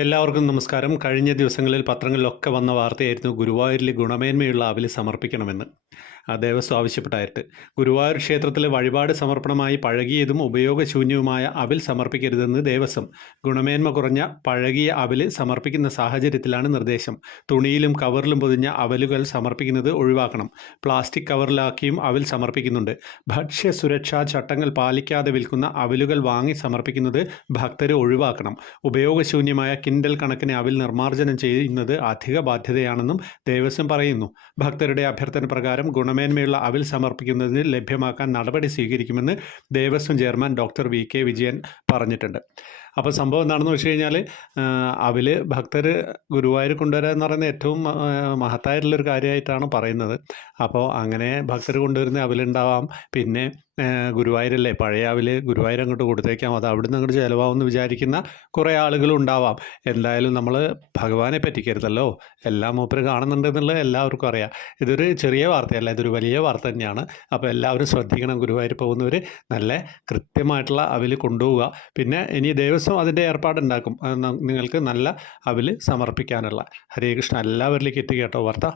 എല്ലാവർക്കും നമസ്കാരം. കഴിഞ്ഞ ദിവസങ്ങളിൽ പത്രങ്ങളിലൊക്കെ വന്ന വാർത്തയായിരുന്നു ഗുരുവായൂരിൽ ഗുണമേന്മയുള്ള അവിൽ സമർപ്പിക്കണമെന്ന് ദേവസ്വം ആവശ്യപ്പെട്ടായിട്ട്. ഗുരുവായൂർ ക്ഷേത്രത്തിൽ വഴിപാട് സമർപ്പണമായി പഴകിയതും ഉപയോഗശൂന്യവുമായ അവിൽ സമർപ്പിക്കരുതെന്ന് ദേവസ്വം. ഗുണമേന്മ കുറഞ്ഞ പഴകിയ അവിൽ സമർപ്പിക്കുന്ന സാഹചര്യത്തിലാണ് നിർദ്ദേശം. തുണിയിലും കവറിലും പൊതിഞ്ഞ അവലുകൾ സമർപ്പിക്കുന്നത് ഒഴിവാക്കണം. പ്ലാസ്റ്റിക് കവറിലാക്കിയും അവിൽ സമർപ്പിക്കുന്നുണ്ട്. ഭക്ഷ്യസുരക്ഷാ ചട്ടങ്ങൾ പാലിക്കാതെ വിൽക്കുന്ന അവലുകൾ വാങ്ങി സമർപ്പിക്കുന്നത് ഭക്തർ ഒഴിവാക്കണം. ഉപയോഗശൂന്യമായ കിൻഡൽ കണക്കിന് അവിൽ നിർമ്മാർജ്ജനം ചെയ്യുന്നത് അധിക ബാധ്യതയാണെന്നും ദേവസ്വം പറയുന്നു. ഭക്തരുടെ അഭ്യർത്ഥന പ്രകാരം ഗുണമേന്മയുള്ള അവിൽ സമർപ്പിക്കുന്നതിന് ലഭ്യമാക്കാൻ നടപടി സ്വീകരിക്കുമെന്ന് Devaswom chairman doctor VK. Vijayan പറഞ്ഞിട്ടുണ്ട്. അപ്പോൾ സംഭവം എന്താണെന്ന് വെച്ച് കഴിഞ്ഞാൽ അവിൽ ഭക്തർ ഗുരുവായൂർ കൊണ്ടുവരിക എന്ന് പറയുന്നത് ഏറ്റവും മഹത്തായിട്ടുള്ളൊരു കാര്യമായിട്ടാണ് പറയുന്നത്. അപ്പോൾ അങ്ങനെ ഭക്തർ കൊണ്ടുവരുന്ന അവിലുണ്ടാവാം. പിന്നെ ഗുരുവായൂരല്ലേ, പഴയ അവിൽ ഗുരുവായൂർ അങ്ങോട്ട് കൊടുത്തേക്കാം, അത് അവിടുന്ന് അങ്ങോട്ട് ചിലവാകുമെന്ന് വിചാരിക്കുന്ന കുറേ ആളുകളുണ്ടാവാം. എന്തായാലും നമ്മൾ ഭഗവാനെ പറ്റിക്കരുതല്ലോ, എല്ലാം മൂപ്പര് കാണുന്നുണ്ടെന്നുള്ളത് എല്ലാവർക്കും അറിയാം. ഇതൊരു ചെറിയ വാർത്തയല്ല, ഇതൊരു വലിയ വാർത്ത തന്നെയാണ്. അപ്പോൾ എല്ലാവരും ശ്രദ്ധിക്കണം. ഗുരുവായൂർ പോകുന്നവർ നല്ല കൃത്യമായിട്ടുള്ള അവിൽ കൊണ്ടുപോവുക. പിന്നെ ഇനി ദേവസ്വം അതിൻ്റെ ഏർപ്പാടുണ്ടാക്കും നിങ്ങൾക്ക് നല്ല അവിൽ സമർപ്പിക്കാനുള്ള. ഹരേ കൃഷ്ണ. എല്ലാവരിലേക്ക് എത്തിക്കേട്ടോ വാർത്ത.